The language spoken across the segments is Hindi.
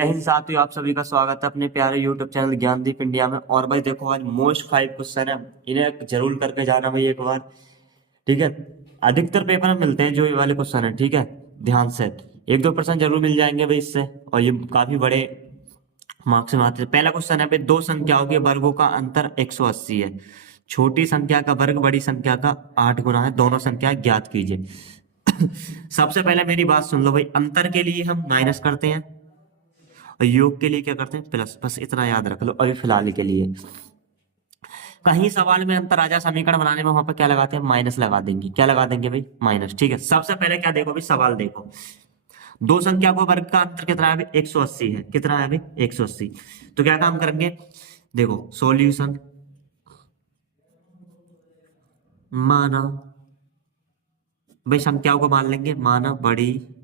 यही साथियों, आप सभी का स्वागत है अपने प्यारे यूट्यूब चैनल ज्ञानदीप इंडिया में। और भाई देखो, आज मोस्ट 5 क्वेश्चन है, इन्हें जरूर करके जाना भाई एक बार। ठीक है, अधिकतर पेपर में मिलते हैं जो ये वाले क्वेश्चन है। ठीक है, ध्यान से 1-2% जरूर मिल जाएंगे भाई इससे, और ये काफी बड़े मार्क्स में आते हैं। पहला क्वेश्चन है भाई, दो संख्याओं के वर्गों का अंतर 180 है। छोटी संख्या का वर्ग बड़ी संख्या का 8 गुना है, दोनों संख्या ज्ञात कीजिए। सबसे पहले मेरी बात सुन लो भाई, अंतर के लिए हम माइनस करते हैं और योग के लिए क्या करते हैं, प्लस। बस इतना याद रख लो अभी फिलहाल के लिए। कहीं सवाल में अंतर आ जाए समीकरण बनाने में, वहां पर क्या लगाते हैं, माइनस लगा देंगे। क्या लगा देंगे भाई, माइनस। ठीक है, सबसे पहले क्या देखो भाई, सवाल देखो। दो संख्या को वर्ग का अंतर कितना है भाई, 180 है। कितना है भाई, 180। तो क्या काम करेंगे, देखो सॉल्यूशन माना, भाई संख्याओं को मान लेंगे, माना बड़ी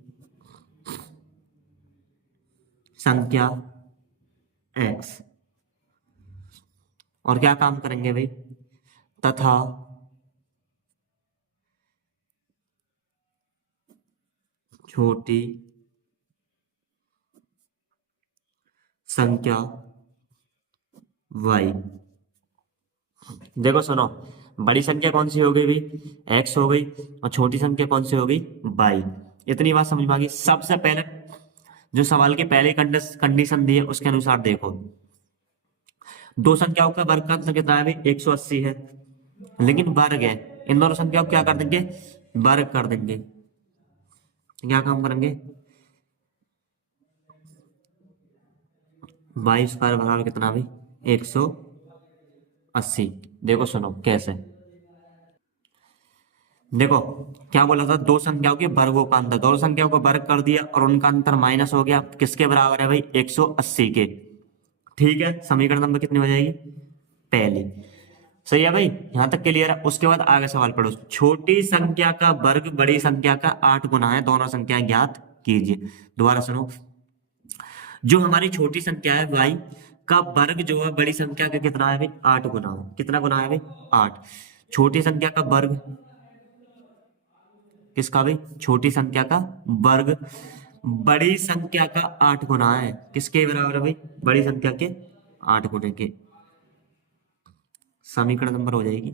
संख्या x, और क्या काम करेंगे भाई, तथा छोटी संख्या y। देखो सुनो, बड़ी संख्या कौन सी हो गई भाई, x हो गई, और छोटी संख्या कौन सी हो गई, y। इतनी बात समझ में आ गई। सबसे पहले जो सवाल के पहले कंडीशन दी है उसके अनुसार देखो, दो संख्याओं का वर्ग का अंतर कितना है भाई, 180 है, लेकिन वर्ग है। इन दोनों संख्याओं को क्या कर देंगे, वर्ग कर देंगे। क्या काम करेंगे, बाई स्क्वायर बराबर कितना भाई, 180। देखो सुनो कैसे, देखो क्या बोला था, दो संख्याओं के वर्गों का अंतर, दोनों संख्याओं को वर्ग कर दिया और उनका अंतर माइनस हो गया। किसके बराबर है भाई, 180 के। ठीक है, समीकरण नंबर कितनी हो जाएगी, पहली। सही है भाई, यहां तक क्लियर है। उसके बाद आगे सवाल पढ़ो, छोटी संख्या का वर्ग बड़ी संख्या का 8 गुना है, दोनों संख्या ज्ञात कीजिए। दोबारा सुनो, जो हमारी छोटी संख्या है y का वर्ग जो है बड़ी संख्या का कितना है भाई, 8 गुना है। कितना गुना है भाई, 8। छोटी संख्या का वर्ग, किसका भाई, छोटी संख्या का वर्ग बड़ी संख्या का 8 गुना है। किसके बराबर है भाई, बड़ी संख्या के 8 गुने के। समीकरण नंबर हो जाएगी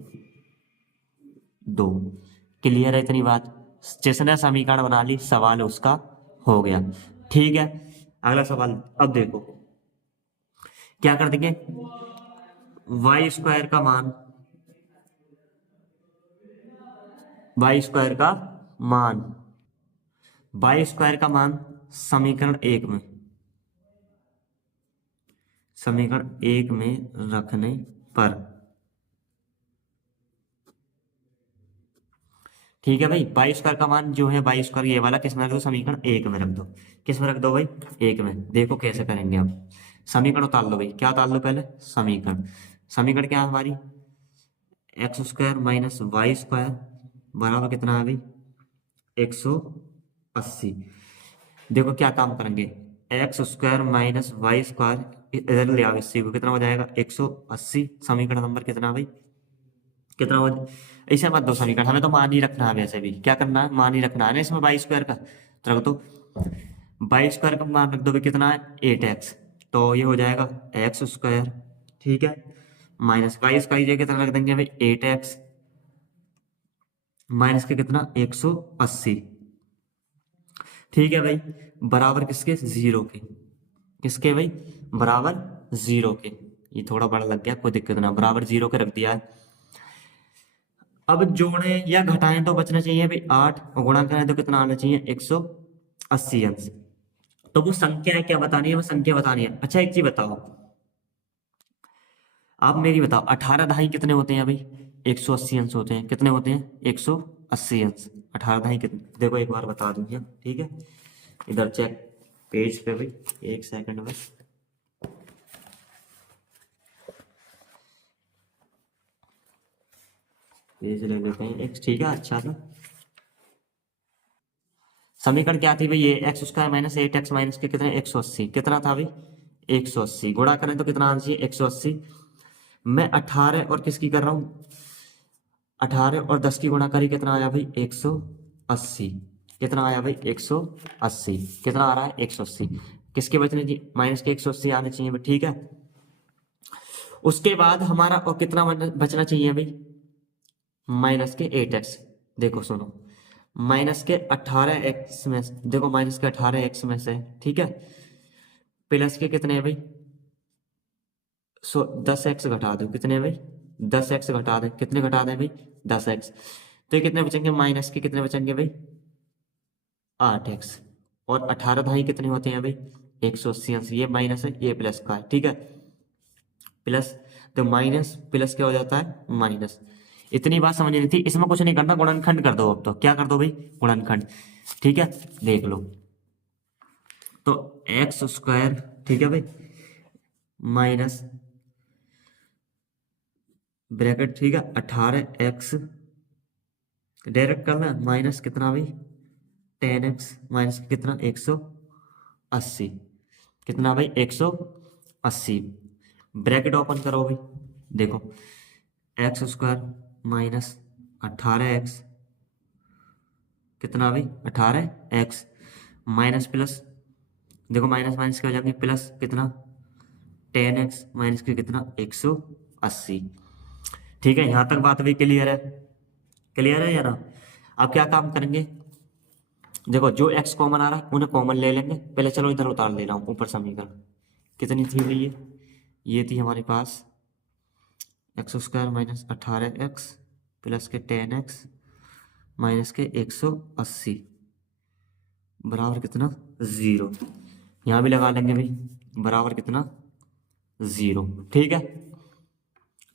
2। क्लियर है इतनी बात, जिसने समीकरण बना ली सवाल उसका हो गया। ठीक है, अगला सवाल अब देखो, क्या कर देंगे, वाई स्क्वायर का मान, वाई स्क्वायर का मान, वाई स्क्वायर का मान समीकरण 1 में, समीकरण 1 में रखने पर। ठीक है भाई, वाई स्क्वायर का मान जो है, वाई स्क्वायर ये वाला किस में रख दो, समीकरण 1 में रख दो। किस में रख दो भाई, 1 में। देखो कैसे करेंगे अब, समीकरण उतार लो भाई। क्या उतार लो पहले, समीकरण। समीकरण क्या है हमारी, x square minus y square बराबर कितना है भाई, 180। देखो क्या काम करेंगे, x square minus y square इधर ले आओ, इसी को कितना हो जाएगा, 180। समीकरण नंबर कितना भाई, कितना हो, ऐसे मत दो समीकरण, हमें तो मान ही रखना है। वैसे भी क्या करना है, मान ही रखना है ना इसमें, वाई स्क्वायर का तो रख दो। वाई स्क्वायर का मान रख दो भाई, कितना है 8x। तो ये हो जाएगा एक्स स्क्वायर, ठीक है, माइनस वाई स्क्वायर जगह कितना रख देंगे भाई, 8x माइनस के कितना, 180। ठीक है भाई, बराबर किसके, जीरो के। किसके भाई, बराबर जीरो के। ये थोड़ा बड़ा लग गया, कोई दिक्कत ना, बराबर जीरो के रख दिया है। अब जोड़ें या घटाएं तो बचना चाहिए भाई 8, और गुणा करें तो कितना आना चाहिए, 180 अंश। तो वो संख्या है, क्या बतानी है, वो संख्या बतानी है। अच्छा एक चीज बताओ, आप मेरी बताओ, 18 दहाई कितने होते हैं भाई, 180 अंश होते हैं। कितने होते हैं, 180 अंश। 18 दहाई कितने, देखो एक बार बता दूंगा, ठीक है, इधर चेक पेज पे भाई, एक सेकंड में। पेज ले लेते हैं एक, ठीक है, अच्छा सा। समीकरण क्या थी भाई, ये x square minus 8x minus के कितने, 180। कितना था भाई, 180। गुणा करें तो कितना आना चाहिए, 180। मैं 18 और किसकी कर रहा हूँ, 18 और 10 की गुणा करी, कितना आया भाई, 180। कितना आया भाई, 180। कितना आ रहा है, 180। किसके बचने चाहिए, माइनस के 180 आने चाहिए भाई, ठीक है। उसके बाद हमारा और कितना बचना चाहिए भाई, माइनस के 8x। देखो सुनो, माइनस के 18x में देखो, माइनस के 18x में से, ठीक है, प्लस के कितने हैं भाई, 10x घटा दो, कितने भाई, 10x घटा दें, कितने घटा दें भाई, 10x। तो ये कितने बचेंगे, माइनस के कितने बचेंगे भाई, 8x। और 18 भाई कितने होते हैं भाई, 180। ये माइनस है, ये प्लस का है, ठीक है, प्लस। तो माइनस प्लस क्या हो जाता है, माइनस। इतनी बात समझ नहीं थी, इसमें कुछ नहीं करना, गुणनखंड कर दो। अब तो क्या कर दो भाई, गुणनखंड, ठीक है। देख लो, तो एक्स स्क्वायर, ठीक है भाई, माइनस ब्रैकेट, ठीक है, 18x, डायरेक्ट करना, माइनस कितना भाई, 10x, माइनस कितना, 180, कितना भाई, 180। ब्रैकेट ओपन करो भाई, देखो, एक्स स्क्वायर माइनस 18x, कितना भाई, 18x, माइनस प्लस, देखो माइनस माइनस क्या हो जाएंगे, प्लस कितना, 10x, माइनस के कितना, 180। ठीक है, यहाँ तक बात भी क्लियर है, क्लियर है या ना। अब क्या काम करेंगे, देखो जो x कॉमन आ रहा है उन्हें कॉमन ले लेंगे पहले। चलो इधर उतार दे रहा हूँ ऊपर समीकरण, कितनी थी भाई ये थी हमारे पास, x square minus 18x plus के 10x माइनस के 180 बराबर कितना, 0। यहाँ भी लगा लेंगे भाई, बराबर कितना, 0, ठीक है।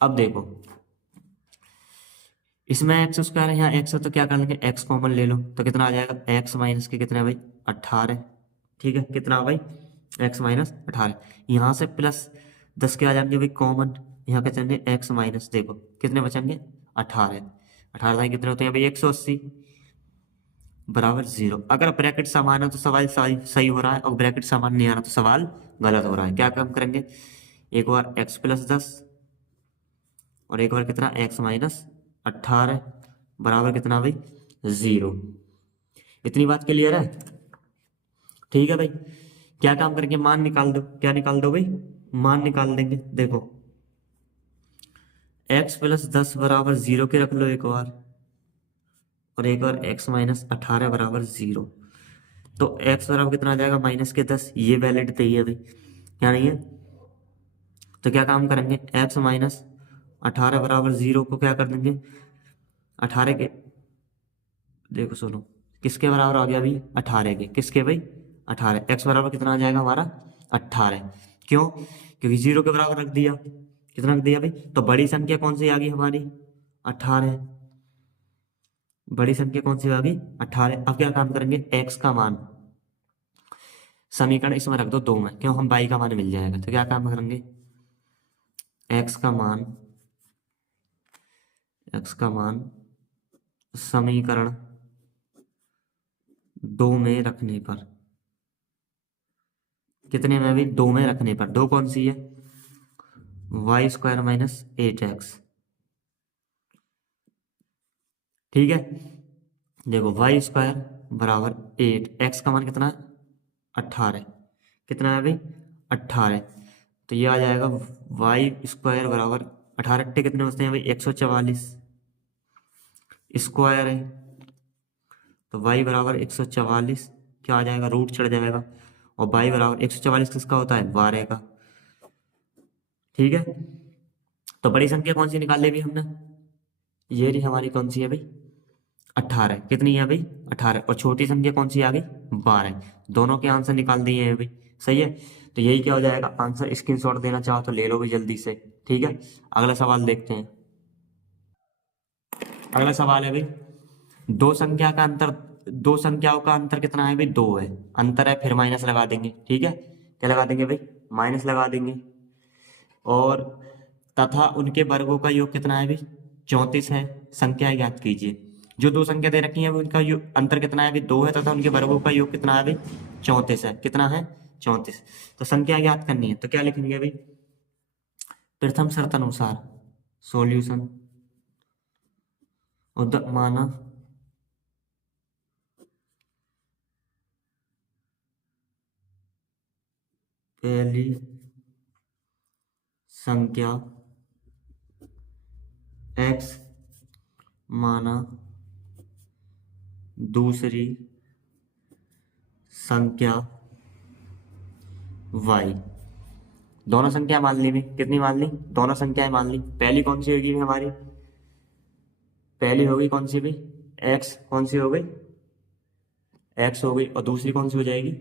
अब देखो, इसमें एक्स स्क्वायर है, यहाँ एक्स है, तो क्या कर लेंगे, एक्स कॉमन ले लो, तो कितना आ जाएगा, एक्स माइनस के कितना है भाई, 18, ठीक है, कितना भाई, एक्स माइनस 18। यहाँ से प्लस 10 के आ जाएंगे भाई कॉमन, यहाँ के चलेंगे एक्स माइनस, देखो कितने बचेंगे, 18, 18 कितने होते हैं भाई, 180 बराबर 0। अगर ब्रैकेट समान है तो सवाल सही सही हो रहा है, और ब्रैकेट समान नहीं आ रहा तो सवाल गलत हो रहा है। क्या काम करेंगे, एक बार एक्स प्लस 10 और एक बार कितना, एक्स माइनस 18 बराबर कितना भाई, 0। इतनी बात क्लियर है, ठीक है भाई। क्या काम करेंगे, मान निकाल दो, क्या निकाल दो भाई, मान निकाल देंगे। देखो एक्स प्लस 10 बराबर 0 के रख लो एक बार, और एक बार एक्स माइनस 18 बराबर 0। तो एक्स बराबर कितना आ जाएगा, माइनस के 10, ये वैलिड है भाई, क्या नहीं है। तो क्या काम करेंगे, एक्स माइनस 18 बराबर 0 को क्या कर देंगे, 18 के, देखो सुनो, किसके बराबर आ गया भाई, 18 के, किसके भाई, 18। एक्स बराबर कितना आ जाएगा हमारा, 18। क्यों, क्योंकि 0 के बराबर रख दिया, कितना रख दिया भाई। तो बड़ी संख्या कौन सी आ गई हमारी, 18। बड़ी संख्या कौन सी आ गई, 18। अब क्या काम करेंगे, एक्स का मान, समीकरण इसमें रख दो 2 में, क्यों, हम बाई का मान मिल जाएगा। तो क्या काम करेंगे, एक्स का मान, एक्स का मान समीकरण 2 में रखने पर, कितने में भी, 2 में रखने पर, 2 कौन सी है, वाई स्क्वायर माइनस 8x, ठीक है। देखो वाई स्क्वायर बराबर 8, एक्स का मान कितना है, 18, कितना है भाई, 18। तो ये आ जाएगा वाई स्क्वायर बराबर 18 कितने होते हैं भाई, 144 स्क्वायर है, तो वाई बराबर 144, क्या आ जाएगा, रूट चढ़ जाएगा, और वाई बराबर 144 किसका होता है, 12 का, ठीक है। तो बड़ी संख्या कौन सी निकाल ली भी हमने, ये रही हमारी कौन सी है भाई, 18, कितनी है भाई, 18। और छोटी संख्या कौन सी आ गई, 12। दोनों के आंसर निकाल दिए हैं भाई, सही है। तो यही क्या हो जाएगा आंसर, स्क्रीनशॉट देना चाहो तो ले लो भाई जल्दी से, ठीक है। अगला सवाल देखते हैं। अगला सवाल है भाई, दो संख्या का अंतर, दो संख्याओं का अंतर कितना है भाई, 2 है, अंतर है, फिर माइनस लगा देंगे, ठीक है। क्या लगा देंगे भाई, माइनस लगा देंगे। और तथा उनके वर्गों का योग कितना है भाई, 34 है। संख्या ज्ञात कीजिए। जो दो संख्या दे रखी है उनका योग अंतर कितना है भाई, 2 है, तथा उनके वर्गों का योग कितना है भाई, 34 है। कितना है, 34। तो संख्या ज्ञात करनी है, तो क्या लिखेंगे भाई, प्रथम शर्त अनुसार सॉल्यूशन उद माना पहली संख्या x माना दूसरी संख्या y। दोनों संख्या मान ली भी, कितनी मान ली, दोनों संख्याएं मान ली। पहली कौन सी होगी हमारी, पहली होगी कौन सी भी, x, कौन सी हो गई, x हो गई, और दूसरी कौन सी हो जाएगी,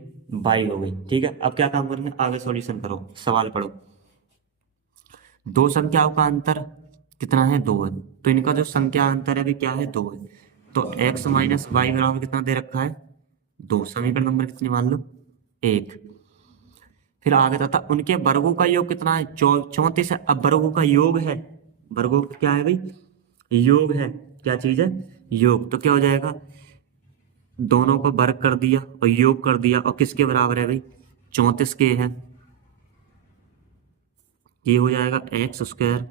y हो गई। ठीक है, अब क्या काम करना है, आगे सॉल्यूशन करो, सवाल पढ़ो। दो संख्याओं का अंतर कितना है, 2 है, तो इनका जो संख्या अंतर है अभी क्या है, 2 है। तो x माइनस वाई बराबर कितना दे रखा है, 2। समीकरण नंबर कितनी मान लो, 1। फिर आगे था उनके वर्गों का योग कितना है, 34 है। अब वर्गों का योग है, वर्गों का क्या है भाई, योग है, क्या चीज है, योग। तो क्या हो जाएगा, दोनों को वर्ग कर दिया और योग कर दिया, और किसके बराबर है भाई, 34 के है। ये हो जाएगा x square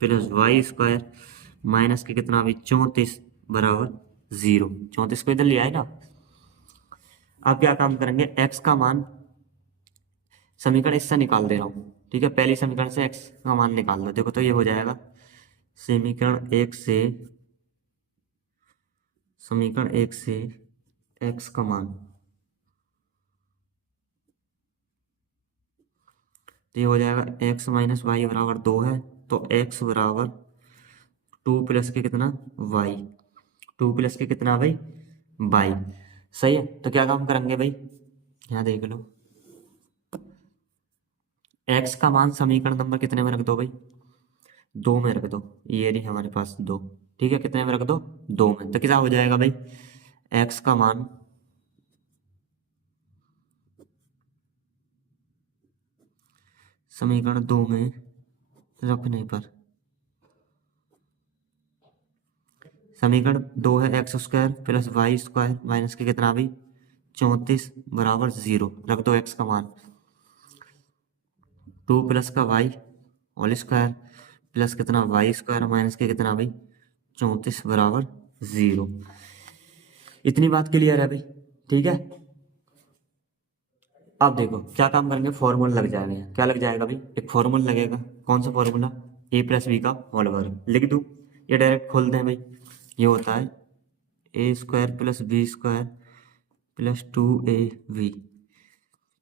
plus y square minus के कितना भाई, 34 बराबर 0। 34 को इधर ले आए ना। अब क्या काम करेंगे, एक्स का मान, समीकरण इससे निकाल दे रहा हूँ, ठीक है। पहली समीकरण से एक्स का मान निकाल दो, देखो तो ये हो जाएगा समीकरण एक से, समीकरण एक से एक्स का मान, तो ये हो जाएगा एक्स माइनस वाई बराबर 2 है, तो एक्स बराबर 2 प्लस के कितना, वाई, 2 प्लस के कितना भाई, वाई। सही है, तो क्या काम करेंगे भाई, यहाँ देख लो, एक्स का मान समीकरण नंबर कितने में रख दो भाई, 2 में रख दो। ये रही हमारे पास 2, ठीक है, कितने में रख दो, 2 में। तो क्या हो जाएगा भाई, एक्स का मान समीकरण 2 में रखने पर, समीकरण 2 है x square plus y square minus के कितना भी, 34 बराबर 0। रख दो एक्स का मान, 2 प्लस का वाई होल स्क्वायर प्लस कितना वाई स्क्वायर माइनस के कितना भाई, 34 बराबर 0। इतनी बात क्लियर है भाई, ठीक है। अब देखो क्या काम करेंगे, फॉर्मूला लग जाएगा यहाँ। क्या लग जाएगा भाई, एक फॉर्मूला लगेगा, कौन सा फॉर्मूला, ए प्लस बी का होल वर्ग। लिख दूँ ये डायरेक्ट खोल दें भाई, ये होता है a square plus b square plus 2ab।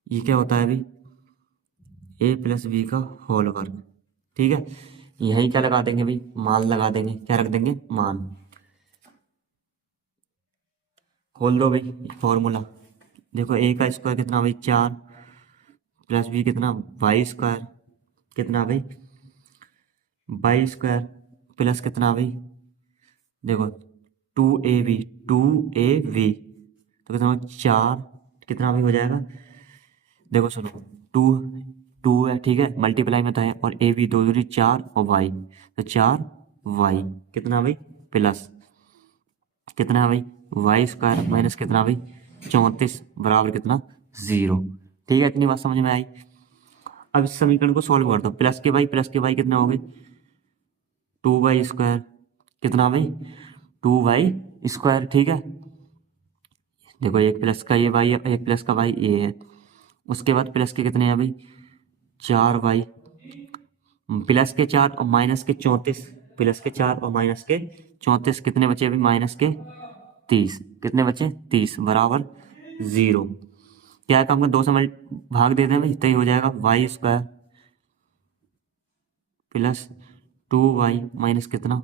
ये क्या होता है भाई, ए प्लस बी का होल वर्ग, ठीक है। यहीं क्या लगा देंगे भाई, मान लगा देंगे, क्या रख देंगे, मान। खोल दो भाई फॉर्मूला, देखो ए का स्क्वायर कितना भाई, 4 प्लस बी कितना, वाई स्क्वायर कितना भाई, वाई स्क्वायर प्लस कितना भाई, देखो 2ab, 2ab तो कितना, 4 कितना भी हो जाएगा, देखो सुनो, 2, 2 है, ठीक है, मल्टीप्लाई में तो है, और ए बी, 2 दूनी 4 और वाई, तो 4 वाई कितना भाई, प्लस कितना है भाई, वाई स्क्वायर माइनस कितना भाई, 34 बराबर कितना, 0। ठीक है, इतनी बात समझ में आई। अब इस समीकरण को सॉल्व कर दो, प्लस के वाई कितना हो गई, 2 वाई स्क्वायर कितना भाई, 2 वाई स्क्वायर, ठीक है। देखो एक प्लस का ये वाई है, एक प्लस का वाई ये है, उसके बाद प्लस के कितने हैं भाई, 4 वाई, प्लस के 4 और माइनस के 34, प्लस के 4 और माइनस के 34 कितने बचे अभी, माइनस के 30, कितने बचे, 30 बराबर 0। क्या है काम का, 2 से भाग दे दें भाई, तो ये हो जाएगा y square plus 2 y minus कितना,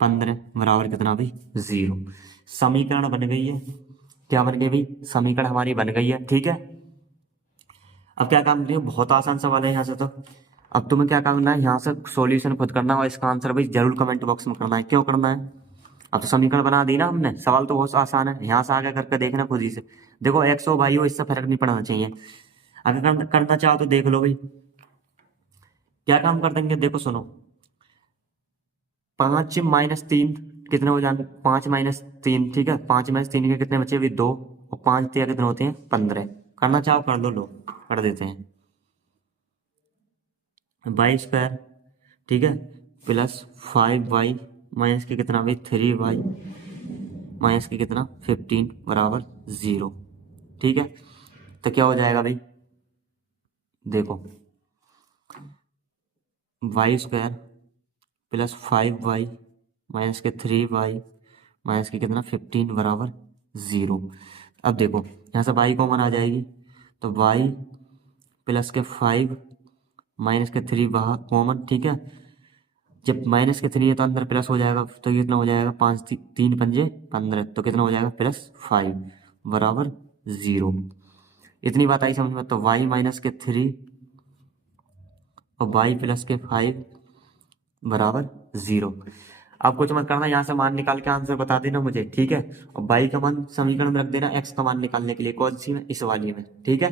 15 बराबर कितना भाई, 0। समीकरण बन गई है, क्या बन गई भाई, समीकरण हमारी बन गई है, ठीक है। अब क्या काम करिए, बहुत आसान सवाल है यहाँ से तो। अब तुम्हें क्या करना है, यहाँ से सॉल्यूशन खुद करना है, और इसका आंसर भाई जरूर कमेंट बॉक्स में करना है। क्यों करना है, अब तो समीकरण बना दी ना हमने, सवाल तो बहुत आसान है, यहाँ से आगे करके देखना खुद ही से। देखो एक्स हो भाई हो, इससे फर्क नहीं पड़ना चाहिए। अगर करना चाहो तो देख लो भाई, क्या काम कर देंगे, देखो सुनो, 5 - 3 कितने हो जाएंगे, 5 - 3, ठीक है, 5 - 3 के कितने बचे अभी, 2, और 5 कितने होते हैं, 15। करना चाहो कर लो, कर देते हैं, वाई स्क्वायर, ठीक है, प्लस 5 वाई माइनस के कितना भाई, 3 वाई माइनस के कितना, 15 बराबर 0। ठीक है, तो क्या हो जाएगा भाई, देखो Y square plus 5y minus के 3y माइनस के कितना 15 बराबर 0। अब देखो यहाँ से y कॉमन आ जाएगी तो y प्लस के 5 माइनस के 3 बाहर कॉमन, ठीक है। जब माइनस के 3 है तो अंदर प्लस हो जाएगा, तो कितना हो जाएगा 5 3 पंजे 15, तो कितना हो जाएगा +5 बराबर 0। इतनी बात आई समझ में। तो y माइनस के 3 और y प्लस के 5 बराबर 0। अब कुछ मत करना, यहाँ से मान निकाल के आंसर बता देना मुझे, ठीक है। और y का मान समीकरण में रख देना x का मान निकालने के लिए, कौन सी में, इस वाली में, ठीक है।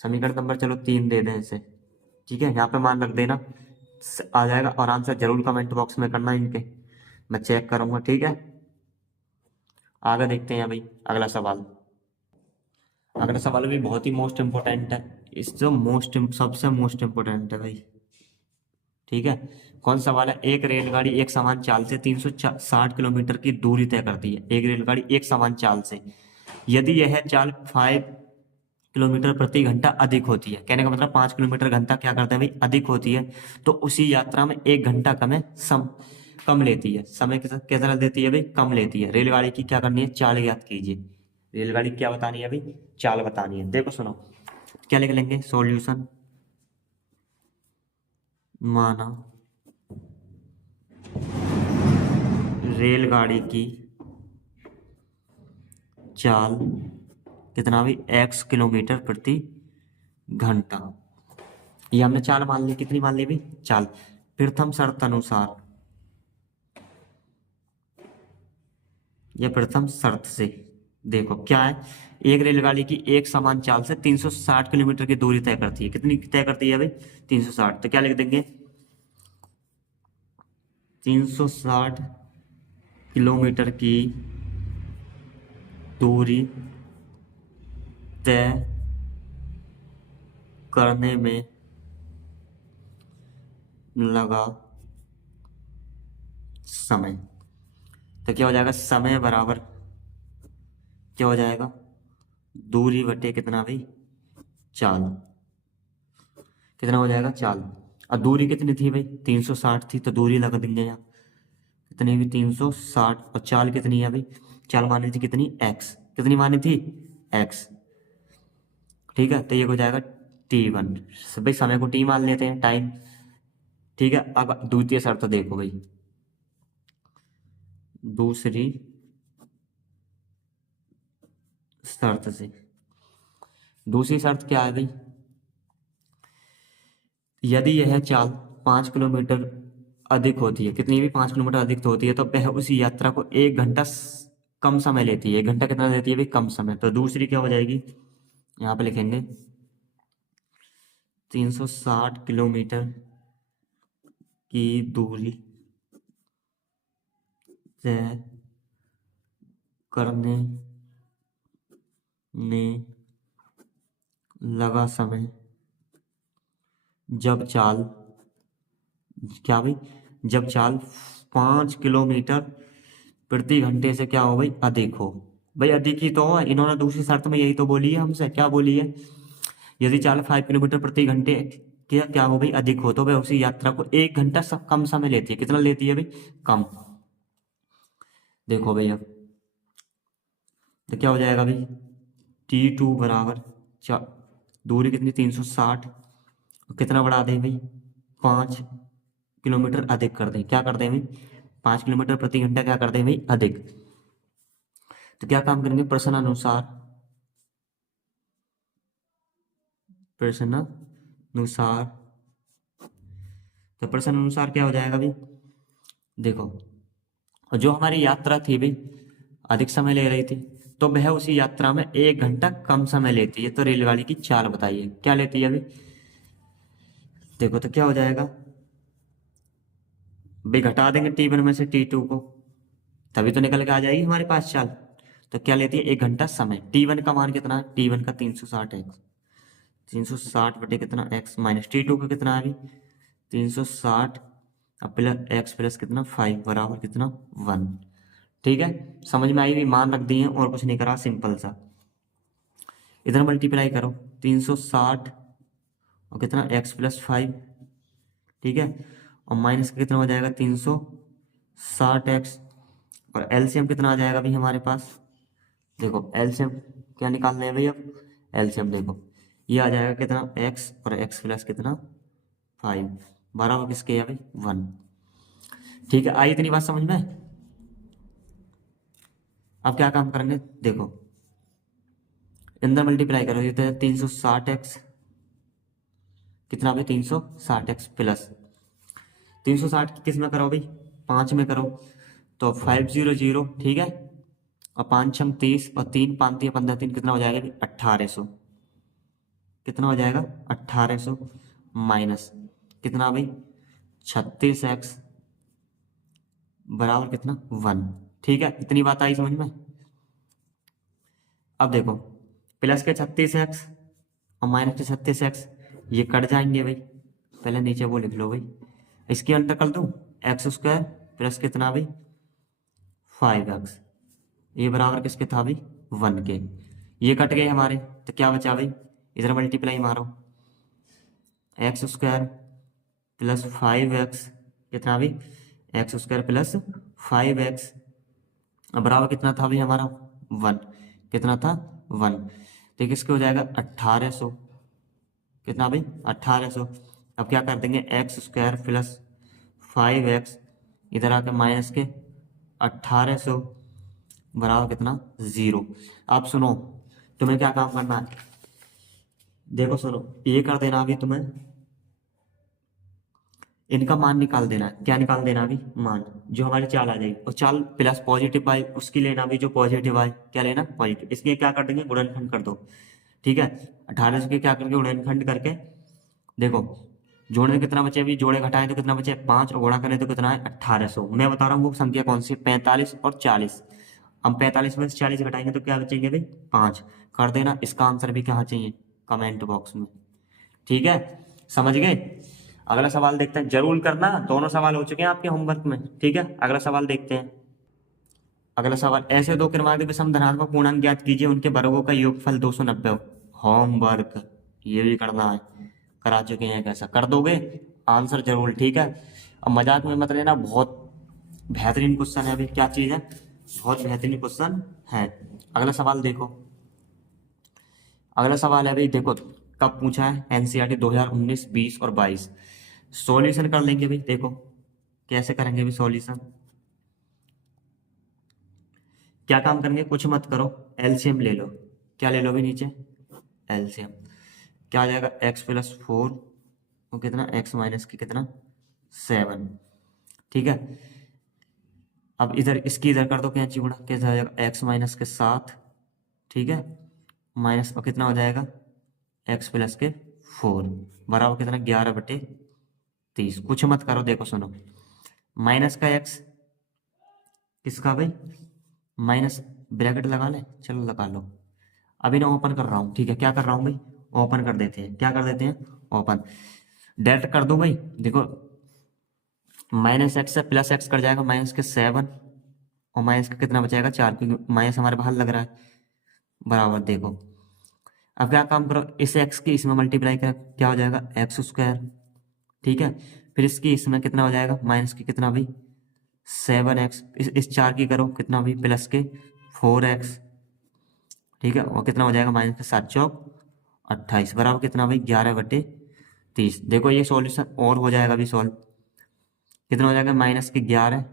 समीकरण नंबर चलो 3 दे दें इसे, ठीक है। यहाँ पे मान रख देना, आ जाएगा। और आंसर जरूर कमेंट बॉक्स में करना इनके, मैं चेक करूंगा, ठीक है। आगे देखते हैं भाई अगला सवाल। अगला सवाल भी बहुत ही मोस्ट इम्पोर्टेंट है, इस जो सबसे मोस्ट इम्पोर्टेंट है भाई, ठीक है। कौन सा सवाल है। एक रेलगाड़ी एक समान चाल से 360 किलोमीटर की दूरी तय करती है। एक रेलगाड़ी एक समान चाल से, यदि यह चाल 5 किलोमीटर प्रति घंटा अधिक होती है, कहने का मतलब 5 किलोमीटर घंटा क्या करते हैं भाई, अधिक होती है, तो उसी यात्रा में 1 घंटा कम लेती है। समय कितना देती है भाई, कम लेती है। रेलगाड़ी की क्या करनी है, चाल ज्ञात कीजिए। रेलगाड़ी क्या बतानी है भाई, चाल बतानी है। देखो सुनो, क्या लिख लेंगे, सॉल्यूशन माना रेलगाड़ी की चाल कितना भी x किलोमीटर प्रति घंटा। ये हमने चाल मान ली, कितनी मान ली भी, चाल। प्रथम शर्त अनुसार या प्रथम शर्त से देखो क्या है, एक रेलगाड़ी की एक समान चाल से 360 किलोमीटर की दूरी तय करती है। कितनी तय करती है भाई, 360। तो क्या लिख देंगे, 360 किलोमीटर की दूरी तय करने में लगा समय। तो क्या हो जाएगा, समय बराबर क्या हो जाएगा, दूरी बटे कितना भाई, चाल। कितना हो जाएगा, चाल। और दूरी कितनी थी भाई, 360 थी, तो दूरी लगा देंगे यहाँ, कितनी भी 360। और चाल कितनी है भाई, चाल मानी थी कितनी, x। कितनी मानी थी, x, ठीक है। तो ये हो जाएगा t1। भाई समय को t मान लेते हैं, टाइम, ठीक है। अब द्वितीय शर्त देखो भाई, दूसरी शर्त से, दूसरी शर्त क्या है भाई, यदि यह चाल 5 किलोमीटर अधिक होती है, कितनी भी 5 किलोमीटर अधिक होती है, तो वह उसी यात्रा को 1 घंटा कम समय लेती है। 1 घंटा कितना लेती है भाई, कम समय। तो दूसरी क्या हो जाएगी, यहाँ पे लिखेंगे 360 किलोमीटर की दूरी तय करने में लगा समय जब चाल, क्या भाई, जब चाल 5 किलोमीटर प्रति घंटे से क्या हो भाई, अधिक हो। भाई अधिक ही तो हो, इन्होंने दूसरी शर्त में यही तो बोली है हमसे, क्या बोली है, यदि चाल 5 किलोमीटर प्रति घंटे क्या क्या हो भाई, अधिक हो, तो वह उसी यात्रा को 1 घंटा कम समय लेती है। कितना लेती है भाई, कम। देखो भैया, तो क्या हो जाएगा भाई, T2 बराबर दूरी कितनी 360, कितना बढ़ा दें भाई, 5 किलोमीटर अधिक कर दें। क्या कर दें भाई, 5 किलोमीटर प्रति घंटा क्या कर दें भाई, अधिक। तो क्या काम करेंगे, प्रश्नानुसार, प्रश्नानुसार। तो प्रश्नानुसार क्या हो जाएगा भाई, देखो, और जो हमारी यात्रा थी भाई अधिक समय ले रही थी, तो वह उसी यात्रा में 1 घंटा कम समय लेती है। तो रेलगाड़ी की चाल बताइए, क्या लेती है अभी, देखो तो क्या हो जाएगा भाई, घटा देंगे T1 में से T2 को, तभी तो निकल के आ जाएगी हमारे पास चाल। तो क्या लेती है, 1 घंटा समय। T1 का मान कितना है, T1 का 360 x, 360 बटे कितना x माइनस T2 का कितना है अभी 360, अब प्लस x प्लस कितना 5 बराबर कितना 1। ठीक है, समझ में आई हुई, मान रख दिए और कुछ नहीं करा, सिंपल सा। इधर मल्टीप्लाई करो, 360 और कितना x+5, ठीक है, और माइनस का कितना हो जाएगा 360x, और एलसीएम कितना आ जाएगा भाई हमारे पास, देखो एलसीएम क्या निकालना है भाई, अब एलसीएम देखो ये आ जाएगा कितना x और x प्लस कितना 5 बराबर किसके है भाई 1। ठीक है, आई इतनी बात समझ में। अब क्या काम करेंगे देखो, अंदर मल्टीप्लाई करो, ये तो है 360x, कितना भाई 360x प्लस 360 किस में करो भाई 5 में करो, तो 500, ठीक है, और 5 छम 30 और 3 5 3 15 3 कितना हो जाएगा भाई 1800, कितना हो जाएगा 1800 माइनस कितना भाई 36x बराबर कितना 1। ठीक है, इतनी बात आई समझ में। अब देखो प्लस के 36x और माइनस के 36x ये कट जाएंगे भाई, पहले नीचे वो लिख लो भाई, इसके अंदर कर दूं x² प्लस कितना भाई 5x, ये बराबर किसके था भाई 1 के, ये कट गए हमारे, तो क्या बचा भाई इधर मल्टीप्लाई मारो, x² प्लस 5x कितना भाई x² प्लस 5x बराबर कितना था भाई हमारा 1, कितना था 1, तो किसके हो जाएगा 1800, कितना भाई 1800। अब क्या कर देंगे x² प्लस 5x इधर आके माइनस के 1800 बराबर कितना 0। अब सुनो तुम्हें क्या काम करना है, देखो सुनो ये कर देना अभी तुम्हें, इनका मान निकाल देना है, क्या निकाल देना अभी मान, जो हमारी चाल आ जाएगी, और चाल प्लस पॉजिटिव आई उसकी लेना भी जो पॉजिटिव आए, क्या लेना पॉजिटिव, इसके क्या कर देंगे गुणनखंड कर दो, ठीक है 1800 के क्या करके गुणनखंड करके देखो, जोड़ने में कितना बचे, अभी जोड़े घटाए तो कितना बचे 5 और गुणा करें तो कितना है 1800। मैं बता रहा हूँ वो संख्या कौन सी 45 और 40, हम 45 में से 40 घटाएंगे तो क्या बचेंगे भाई 5, कर देना, इसका आंसर भी क्या चाहिए कमेंट बॉक्स में, ठीक है समझ गए। अगला सवाल देखते हैं, जरूर करना, दोनों सवाल हो चुके हैं आपके होमवर्क में, ठीक है अगला सवाल देखते हैं। अगला सवाल, ऐसे दो क्रमांक विषम धनात्मक पूर्णांक ज्ञात कीजिए, उनके वर्गों का योगफल 290 हो। होमवर्क ये भी करना है, करा चुके हैं, कैसा कर दोगे आंसर जरूर, ठीक है। अब मजाक में मत लेना, बहुत बेहतरीन क्वेश्चन है, अभी क्या चीज है बहुत बेहतरीन क्वेश्चन है। अगला सवाल देखो, अगला सवाल है भाई देखो, कब पूछा है एनसीईआरटी 2019 20 और 22, सॉल्यूशन कर लेंगे भाई, देखो कैसे करेंगे भाई सॉल्यूशन, क्या काम करेंगे कुछ मत करो, एलसीएम ले लो, क्या ले लो भी नीचे एलसीएम, क्या आ जाएगा x+4 और कितना x माइनस के कितना 7, ठीक है। अब इधर इसकी इधर कर दो क्या चिवड़ा, कैसा आ जाएगा x माइनस के 7, ठीक है, माइनस और कितना हो जाएगा x प्लस के 4 बराबर कितना 11/30, कुछ मत करो, देखो सुनो माइनस का x किसका भाई माइनस, ब्रैकेट लगा ले, चलो लगा लो, अभी ना ओपन कर रहा हूँ, ठीक है क्या कर रहा हूँ भाई ओपन कर देते हैं, क्या कर देते हैं ओपन, डायरेक्ट कर दो भाई, देखो माइनस एक्स से प्लस एक्स कर जाएगा माइनस के 7 और माइनस का कितना बचाएगा 4, क्योंकि माइनस हमारे बाहर लग रहा है, बराबर देखो। अब क्या काम करो, इस एक्स की इसमें मल्टीप्लाई कर, क्या हो जाएगा x², ठीक है, फिर इसकी इसमें कितना हो जाएगा माइनस की कितना भाई 7x, इस 4 की करो कितना भाई प्लस के 4x, ठीक है, और कितना हो जाएगा माइनस के 7 चौक 28 बराबर कितना भाई 11/30। देखो ये सॉल्यूशन और हो जाएगा अभी सॉल्व, कितना हो जाएगा माइनस के 11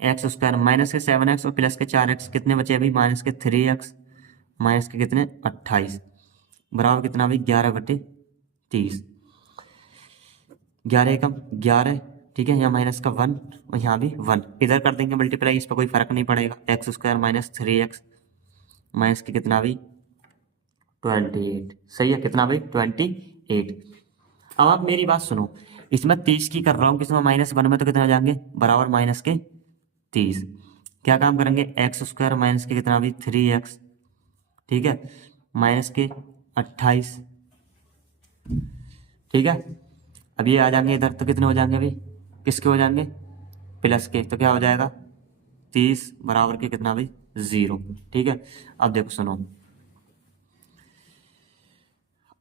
x² माइनस के 7x और प्लस के 4x कितने बचे अभी माइनस के 3x माइनस के कितने 28 बराबर कितना भाई 11/30, 11 एकम 11, ठीक है, यहाँ माइनस का 1 और यहाँ भी 1, इधर कर देंगे मल्टीप्लाई, इस पर कोई फर्क नहीं पड़ेगा, x² माइनस 3x माइनस के कितना भी 28, सही है कितना भाई 28। अब आप मेरी बात सुनो, इसमें 30 की कर रहा हूँ, किसमें -1 में, तो कितना हो जाएंगे बराबर माइनस के 30, क्या काम करेंगे x² माइनस के कितना भी 3x, ठीक है, माइनस के 28, ठीक है। अब ये आ जाएंगे इधर तो कितने हो जाएंगे भाई किसके हो जाएंगे प्लस के, तो क्या हो जाएगा 30 बराबर के कितना भाई 0, ठीक है। अब देखो सुनो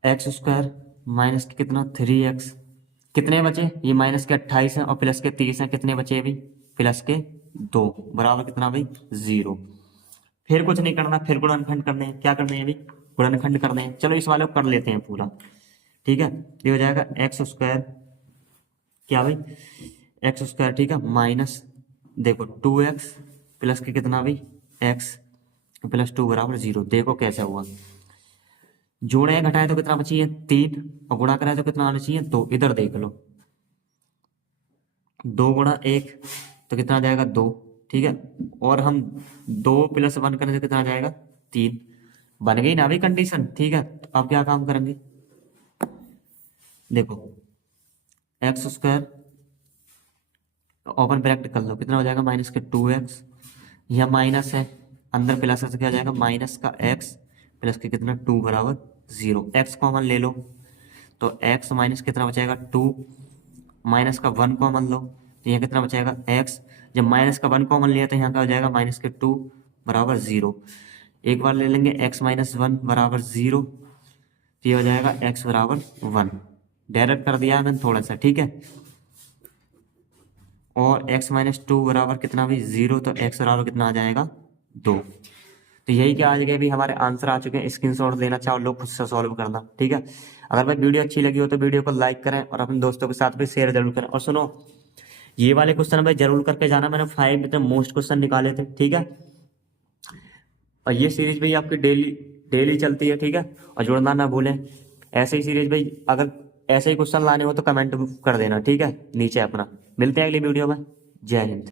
एक्स स्क्वायर माइनस के कितना 3x, कितने बचे, ये माइनस के 28 है और प्लस के 30 है, कितने बचे अभी, प्लस के 2 बराबर कितना भाई 0। फिर कुछ नहीं करना, फिर गुणनखंड करने हैं, क्या करने हैं अभी, गुणनखंड करने हैं। चलो इस वाले को कर लेते हैं पूरा, ठीक है। ये हो जाएगा एक्स स्क्वायर, क्या भाई एक्स स्क्वायर, ठीक है, माइनस देखो 2x प्लस के कितना भाई x प्लस 2 बराबर 0। देखो कैसे हुआ, जोड़े घटाए तो कितना बची है 3 और गुणा कराए तो कितना आना चाहिए 2। इधर देख लो 2 गुणा 1 तो कितना आ जाएगा 2, ठीक है। और हम 2 प्लस 1 करें तो कितना आ जाएगा 3। बन गई ना अभी कंडीशन, ठीक है। तो अब क्या काम करेंगे, देखो एक्स स्क्वायर ओपन ब्रैकेट कर लो, कितना हो जाएगा माइनस के 2x, यह माइनस है, अंदर प्लस है तो क्या हो जाएगा माइनस का x प्लस के कितना 2 बराबर 0। x कॉमन ले लो तो x माइनस कितना बचेगा 2, माइनस का 1 कॉमन लो तो यहाँ कितना बचेगा x। जब माइनस का 1 कॉमन लिया तो यहाँ क्या हो जाएगा माइनस के 2 बराबर 0। एक बार ले लेंगे x माइनस 1 बराबर 0, तो ये हो जाएगा x बराबर 1। डायरेक्ट कर दिया है मैंने थोड़ा सा, ठीक है। और x माइनस 2 बराबर कितना भी 0, तो x बराबर कितना आ जाएगा 2। तो यही क्या आ गया भी हमारे आंसर आ चुके हैं। स्क्रीनशॉट देना चाहो लोग खुद से सॉल्व करना, ठीक है। अगर भाई वीडियो अच्छी लगी हो तो वीडियो को लाइक करें और अपने दोस्तों के साथ भी शेयर जरूर करें। और सुनो, ये वाले क्वेश्चन भाई जरूर करके जाना, मैंने 5 में मोस्ट क्वेश्चन निकाले थे, ठीक है। और ये सीरीज भाई आपकी डेली डेली चलती है, ठीक है। और जुड़ना ना भूलें, ऐसे ही सीरीज भाई अगर ऐसे ही क्वेश्चन लाने हो तो कमेंट कर देना, ठीक है, नीचे अपना। मिलते हैं अगली वीडियो में। जय हिंद।